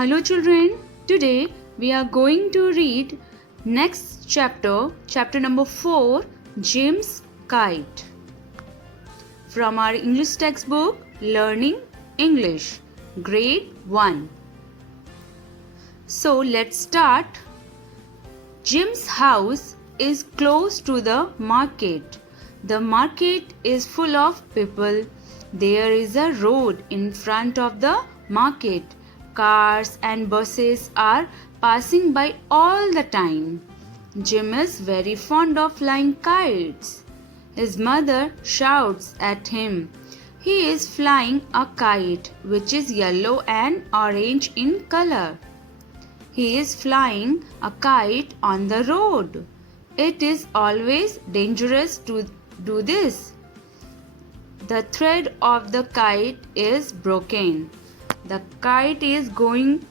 Hello children, today we are going to read next chapter number 4, Jim's Kite. From our English textbook, Learning English, Grade 1. So let's start. Jim's house is close to the market. The market is full of people. There is a road in front of the market. Cars and buses are passing by all the time. Jim is very fond of flying kites. His mother shouts at him. He is flying a kite which is yellow and orange in color. He is flying a kite on the road. It is always dangerous to do this. The thread of the kite is broken. The kite is going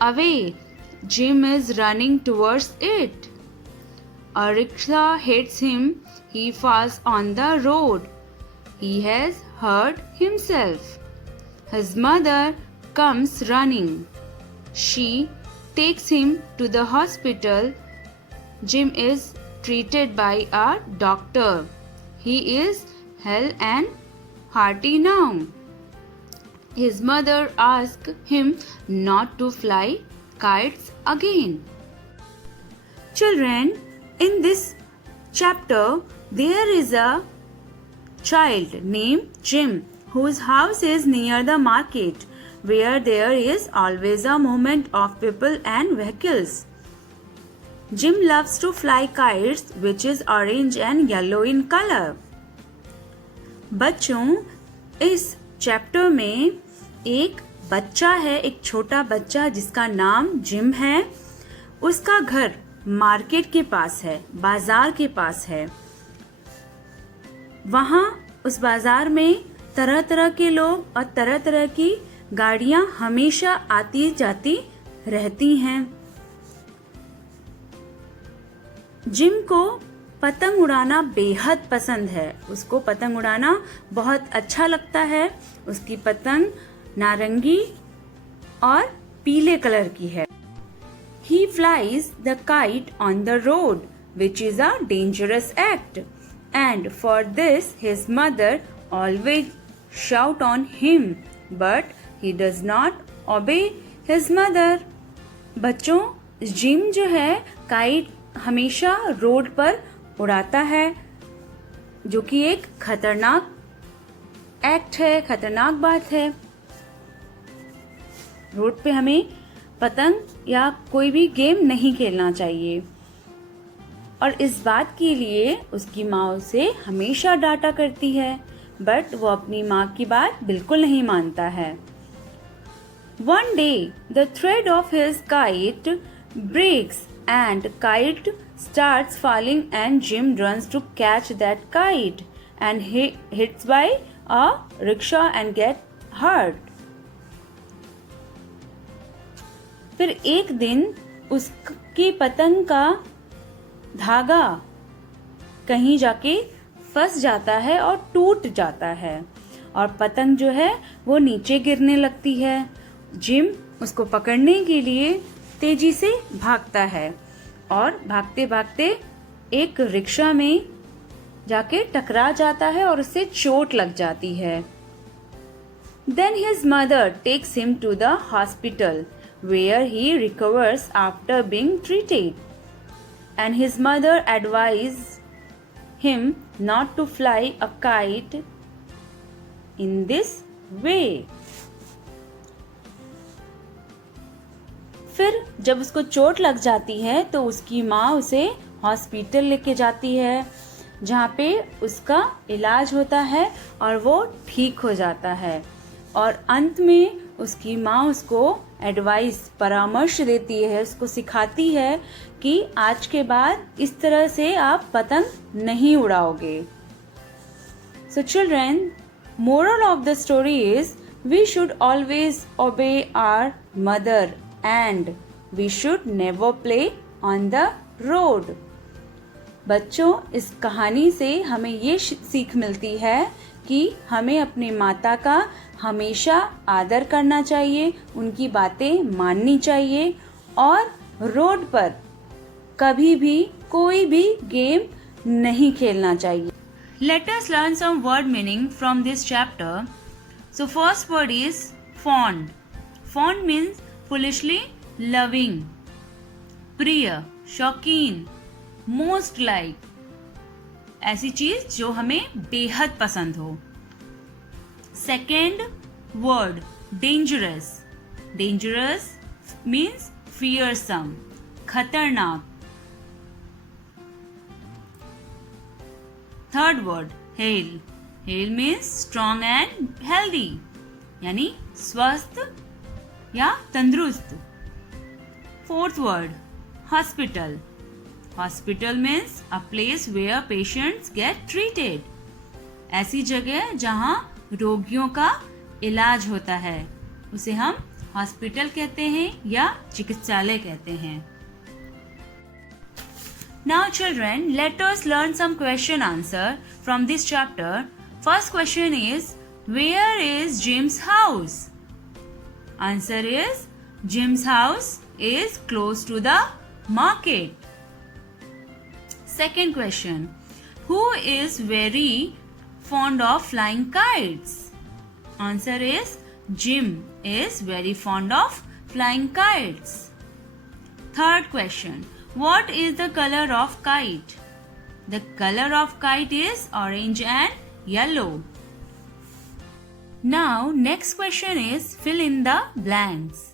away. Jim is running towards it. A rickshaw hits him. He falls on the road. He has hurt himself. His mother comes running. She takes him to the hospital. Jim is treated by a doctor. He is well and hearty now. His mother asks him not to fly kites again. Children, in this chapter, there is a child named Jim whose house is near the market where there is always a movement of people and vehicles. Jim loves to fly kites which is orange and yellow in color. बच्चों, इस chapter में एक बच्चा है, एक छोटा बच्चा जिसका नाम जिम है. उसका घर मार्केट के पास है, बाजार के पास है. वहाँ उस बाजार में तरह तरह के लोग और तरह तरह की गाड़ियाँ हमेशा आती जाती रहती हैं. जिम को पतंग उड़ाना बेहद पसंद है. उसको पतंग उड़ाना बहुत अच्छा लगता है. उसकी पतंग नारंगी और पीले कलर की है. He flies the kite on the road, which is a dangerous act, and for this his mother always shout on him, but he does not obey his mother. बच्चों, जिम जो है काइट हमेशा road पर उड़ाता है, जो कि एक खतरनाक एक्ट है, खतरनाक बात है. रोड पे हमें पतंग या कोई भी गेम नहीं खेलना चाहिए. और इस बात के लिए उसकी माँ उसे हमेशा डांटा करती है, बट वो अपनी माँ की बात बिल्कुल नहीं मानता है. One day, the thread of his kite breaks and kite starts falling and Jim runs to catch that kite and he hits by a rickshaw and get hurt. फिर एक दिन उसकी पतंग का धागा कहीं जाके फंस जाता है और टूट जाता है और पतंग जो है वो नीचे गिरने लगती है. जिम उसको पकड़ने के लिए तेजी से भागता है और भागते भागते एक रिक्शा में जाके टकरा जाता है और उससे चोट लग जाती है. Then his mother takes him to the hospital where he recovers after being treated. And his mother advises him not to fly a kite in this way. फिर जब उसको चोट लग जाती है तो उसकी माँ उसे हॉस्पिटल लेके जाती है, जहाँ पे उसका इलाज होता है और वो ठीक हो जाता है. और अंत में उसकी माँ उसको एडवाइस, परामर्श देती है, उसको सिखाती है कि आज के बाद इस तरह से आप पतंग नहीं उड़ाओगे. So children, moral of the story is we should always obey our mother and we should never play on the road. बच्चों, इस कहानी से हमें ये सीख मिलती है कि हमें अपने माता का हमेशा आदर करना चाहिए, उनकी बातें माननी चाहिए और रोड पर कभी भी कोई भी गेम नहीं खेलना चाहिए. Let us learn some word meaning from this chapter. So first word is fond. Fond means foolishly loving. प्रिय, शौकीन, most like, ऐसी चीज जो हमें बेहद पसंद हो. Second word dangerous. Dangerous means fearsome, खतरनाक. Third word hale. Hale means strong and healthy, यानी स्वस्थ या तंदुरुस्त. Fourth word hospital. Hospital means a place where patients get treated. ऐसी जगह जहां रोगियों का इलाज होता है उसे हम हॉस्पिटल कहते हैं या चिकित्सालय कहते हैं. Now children, let us learn some question answer from this chapter. First question is, where is Jim's house? Answer is, Jim's house is close to the market. Second question, who is very fond of flying kites? Answer is, Jim is very fond of flying kites. Third question, what is the color of kite? The color of kite is orange and yellow. Now next question is, fill in the blanks.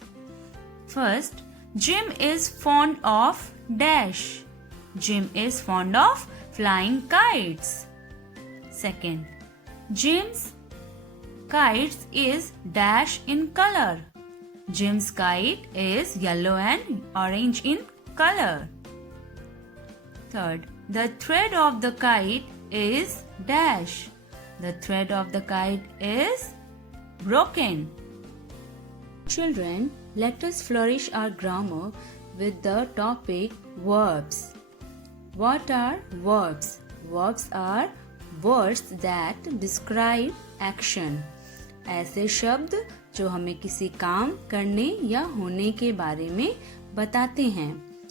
First, Jim is fond of dash. Jim is fond of flying kites. Second, Jim's kites is dash in color. Jim's kite is yellow and orange in color. Third, the thread of the kite is dash. The thread of the kite is broken. Children, let us flourish our grammar with the topic verbs. What are verbs? Verbs are words that describe action. ऐसे शब्द जो हमें किसी काम करने या होने के बारे में बताते हैं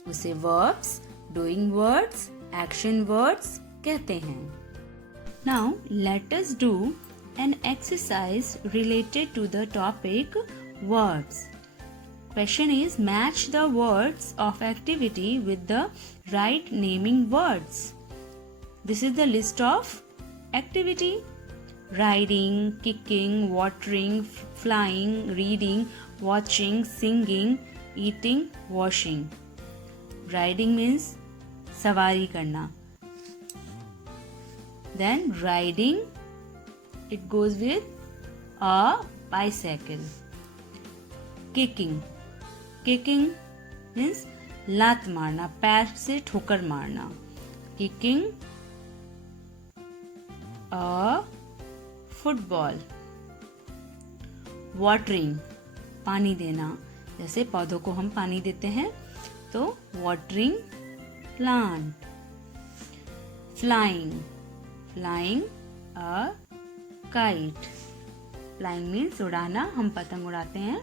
उसे verbs, doing words, action words कहते हैं. Now let us do an exercise related to the topic verbs. Question is, match the words of activity with the right naming words. This is the list of activity: riding, kicking, watering, flying, reading, watching, singing, eating, washing. Riding means सवारी करना. Then riding, it goes with a bicycle. Kicking. Kicking means लात मारना, पैर से ठोकर मारना. Kicking a football. Watering, पानी देना. जैसे पौधों को हम पानी देते हैं तो watering plant. Flying. Flying a kite. Flying means उड़ाना, हम पतंग उड़ाते हैं.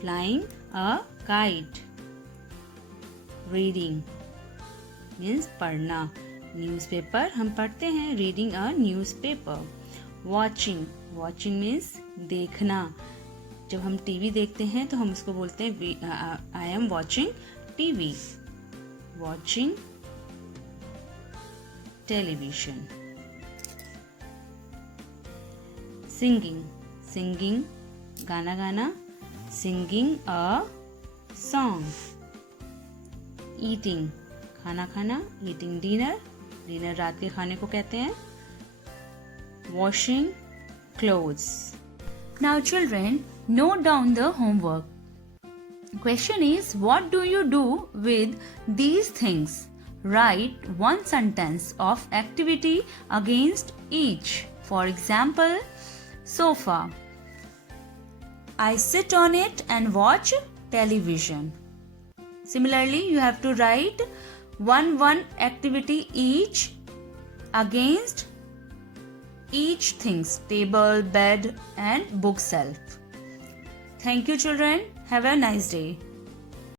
Flying a kite. Reading means पढ़ना. Newspaper हम पढ़ते हैं. Reading a newspaper. Watching. Watching means देखना. जब हम टीवी देखते हैं तो हम उसको बोलते हैं I am watching TV. Watching television. Singing. Singing गाना गाना. Singing a song. Eating खाना खाना. Eating dinner. Dinner रात के खाने को कहते हैं. Washing clothes. Now children, note down the homework. Question is, what do you do with these things? Write one sentence of activity against each. For example, sofa. I sit on it and watch television. Similarly, you have to write one activity each against each things, table, bed and bookshelf. Thank you children. Have a nice day.